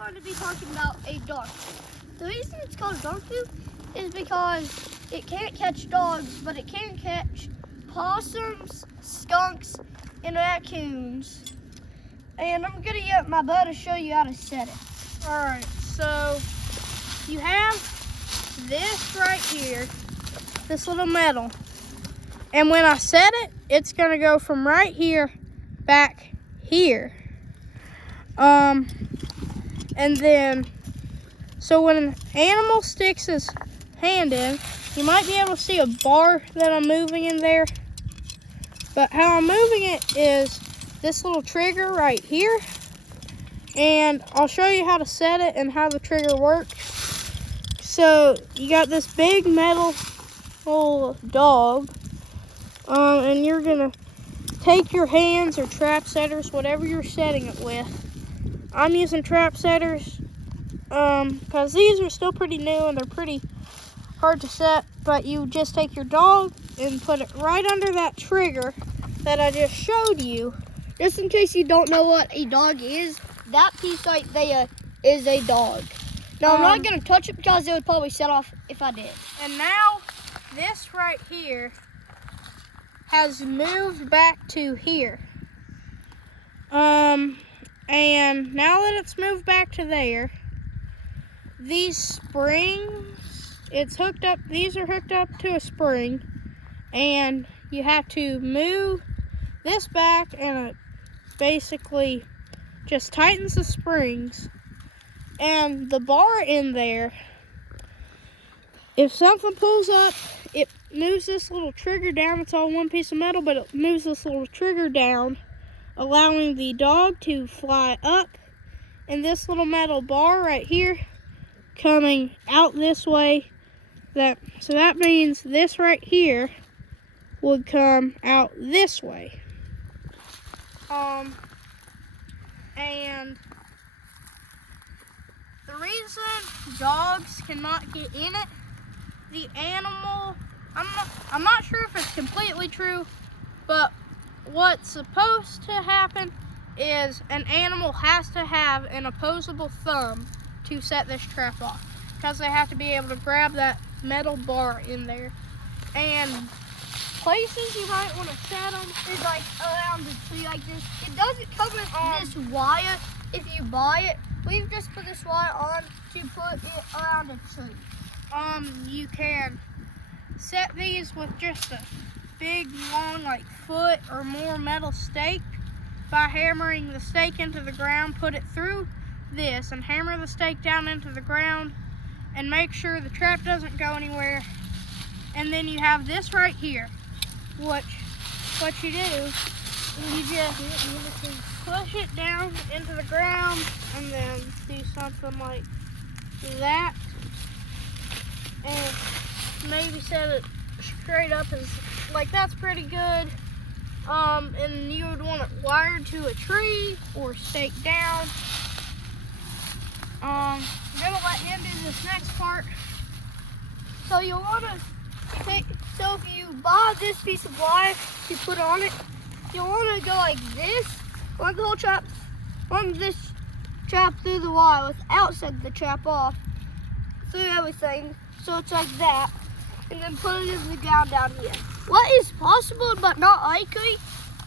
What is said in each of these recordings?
going to be talking about a dog food. The reason it's called dog food is because it can't catch dogs, but it can catch possums, skunks, and raccoons. And I'm gonna get my bud to show you how to set it. All right, so you have this right here, this little metal. And when I set it, it's gonna go from right here back here. And then, so when an animal sticks his hand in, you might be able to see a bar that I'm moving in there. But how I'm moving it is this little trigger right here. And I'll show you how to set it and how the trigger works. So you got this big metal little dog. And you're gonna take your hands or trap setters, whatever you're setting it with. I'm using trap setters because these are still pretty new and they're pretty hard to set, but you just take your dog and put it right under that trigger that I just showed you. Just in case you don't know what a dog is, that piece right there is a dog. Now, I'm not going to touch it because it would probably set off if I did. And now this right here has moved back to here. And now that it's moved back to there, these springs, these are hooked up to a spring, and you have to move this back, and it basically just tightens the springs. And the bar in there, if something pulls up, it moves this little trigger down. It's all one piece of metal, but it moves this little trigger down, allowing the dog to fly up. And this little metal bar right here coming out this way. So that means this right here would come out this way. And the reason dogs cannot get in it, the animal, I'm not sure if it's completely true, but what's supposed to happen is an animal has to have an opposable thumb to set this trap off, because they have to be able to grab that metal bar in there. And places you might want to set them is like around the tree like this. It doesn't come with this wire if you buy it. We've just put this wire on to put it around a tree. You can set these with just a big, long, like foot or more metal stake by hammering the stake into the ground. Put it through this and hammer the stake down into the ground and make sure the trap doesn't go anywhere. And then you have this right here, what you do is you just push it down into the ground and then do something like that, and maybe set it straight up as like that's pretty good. And you would want it wired to a tree or staked down. I'm gonna let him do this next part. So you want to take, so if you buy this piece of wire to put on it, you want to go like this, run the whole trap, run this trap through the wire without setting the trap off, through everything, so it's like that, and then put it in the ground down here. What is possible but not likely,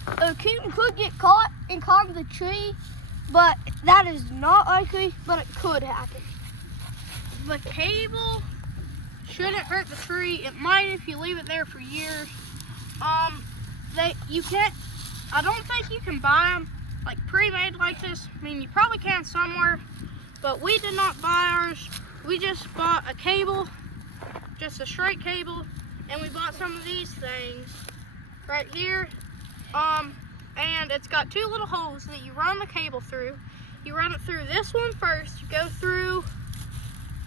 a raccoon could get caught and climb the tree, but that is not likely, but it could happen. The cable shouldn't hurt the tree. It might if you leave it there for years. I don't think you can buy them like pre-made like this. I mean, you probably can somewhere, but we did not buy ours. We just bought a cable, just a straight cable, and we bought some of these things right here. And it's got two little holes that you run the cable through. You run it through this one first, you go through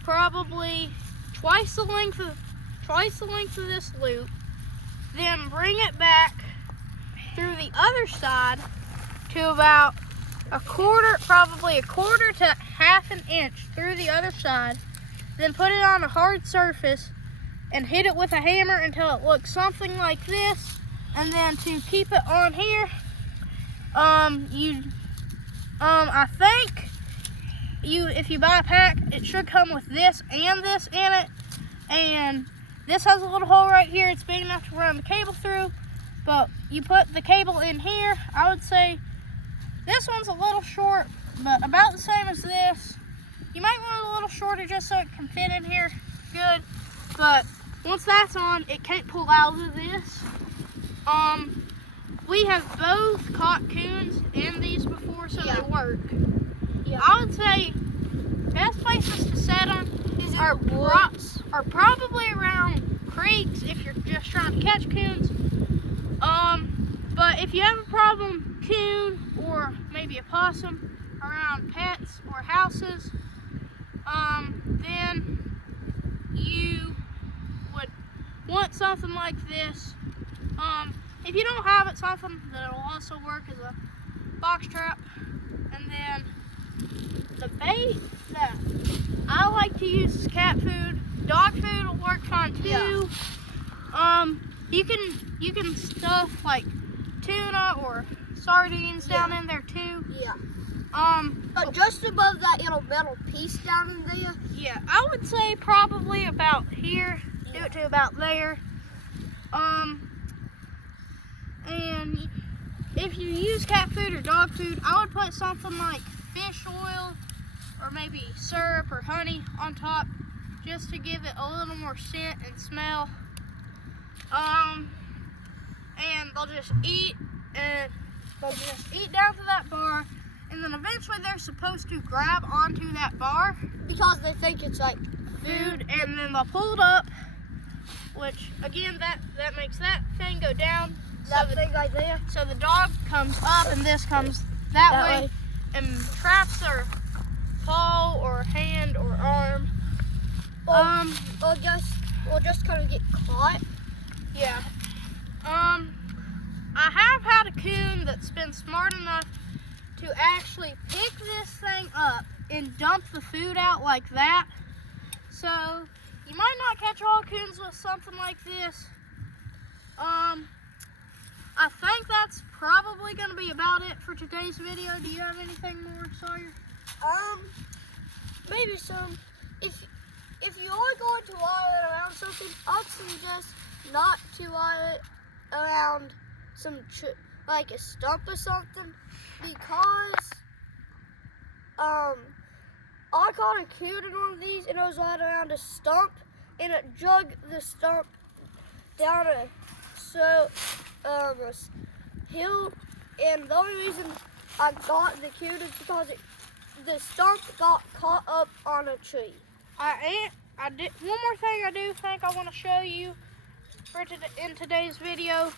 probably twice the length of this loop, then bring it back through the other side to about probably a quarter to half an inch through the other side, then put it on a hard surface and hit it with a hammer until it looks something like this. And then to keep it on here, I think if you buy a pack, it should come with this and this in it. And this has a little hole right here. It's big enough to run the cable through. But you put the cable in here. I would say this one's a little short, but about the same as this. You might want it a little shorter just so it can fit in here good. But once that's on, it can't pull out of this. We have both caught coons in these before, so they work. Yeah. I would say best places to set them are probably around creeks if you're just trying to catch coons. But if you have a problem coon or maybe a possum around pets or houses, then you would want something like this. If you don't have it, something that'll also work as a box trap. And then the bait that I like to use is cat food. Dog food will work fine too. Yeah. You can stuff like tuna or sardines down in there too. Yeah. But just above that little metal piece down in there. Yeah, I would say probably about here. Do it to about there. And if you use cat food or dog food, I would put something like fish oil or maybe syrup or honey on top just to give it a little more scent and smell. And they'll just eat down to that bar, and then eventually they're supposed to grab onto that bar because they think it's like food, and then they'll pull it up, which again that makes that thing go down. That thing right there. So the dog comes up and this comes that way and traps their paw or hand or arm. Or just kind of get caught. Yeah. I have had a coon that's been smart enough to actually pick this thing up and dump the food out like that. So you might not catch all coons with something like this. I think that's probably going to be about it for today's video. Do you have anything more, Sawyer? Maybe some. If you are going to wire it around something, I'd suggest not to wire it around like a stump or something, because I caught a coon in one of these and it was wired around a stump and it jugged the stump down a hill, and the only reason I got the coon is because the stump got caught up on a tree. One more thing I do think I want to show you in today's video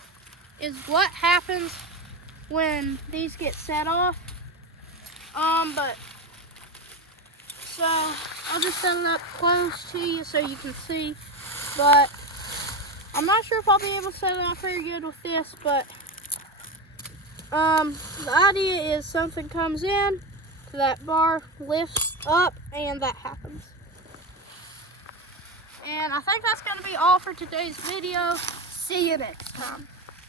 is what happens when these get set off. So I'll just set it up close to you so you can see, but I'm not sure if I'll be able to set it up very good with this, but the idea is something comes in to that bar, lifts up, and that happens. And I think that's going to be all for today's video. See you next time.